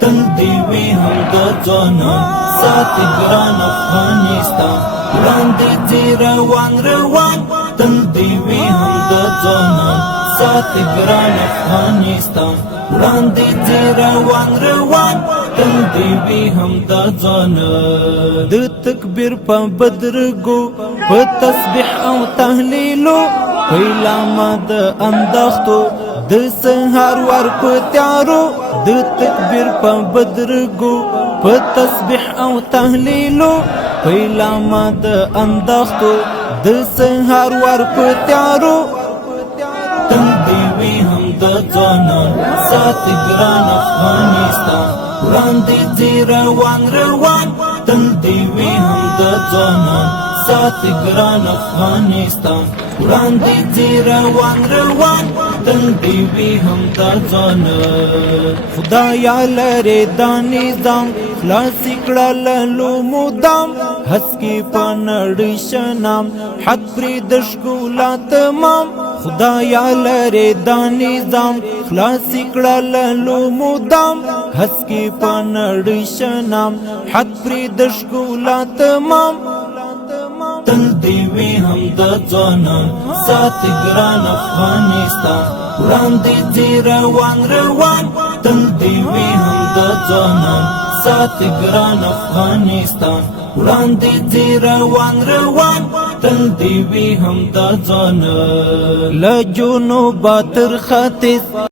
تل دی وی هم د ځوانان ساتي ګران افغانستان وړاندې ځي روان روان تل دی وی هم د ځوانان ساتي ګران افغانستان وړاندې ځي روان روان تل دی وی هم د ځوانان د تکبیر په بدرګو په تسبیح او تهلیلو پیلامه د اندختو د سهار ور په تیارو د تکبیر په بدرګو په تسبیح او تهلیلو پیلامه د اندختو د سهار ور په تیارو تل دی وی هم د ځوانان ساتي ګران افغانستان وړاندې ځي روان روان تل دی وی هم د ځوانان ساتي ګران افغانستان وړاندې ځي روان روان تل دی وی هم د ځوانان خدایا لرې دا نظام خلاص کړه لو مدام هسکی په نړۍ شنام حق پرې د ښکلا تمام خدایا لرې دا نظام خلاص کړه لو مدام هسکی په نړۍ شنام حق پرې د ښکلا تمام تل دی وی هم د ځوانان ساتي ګران افغانستان وړاندې ځي روان روان تل دی وی هم د ځوانان ساتي ګران افغانستان وړاندې ځي روان روان تل دی وی هم د ځوانان له جنوب تر ختیځ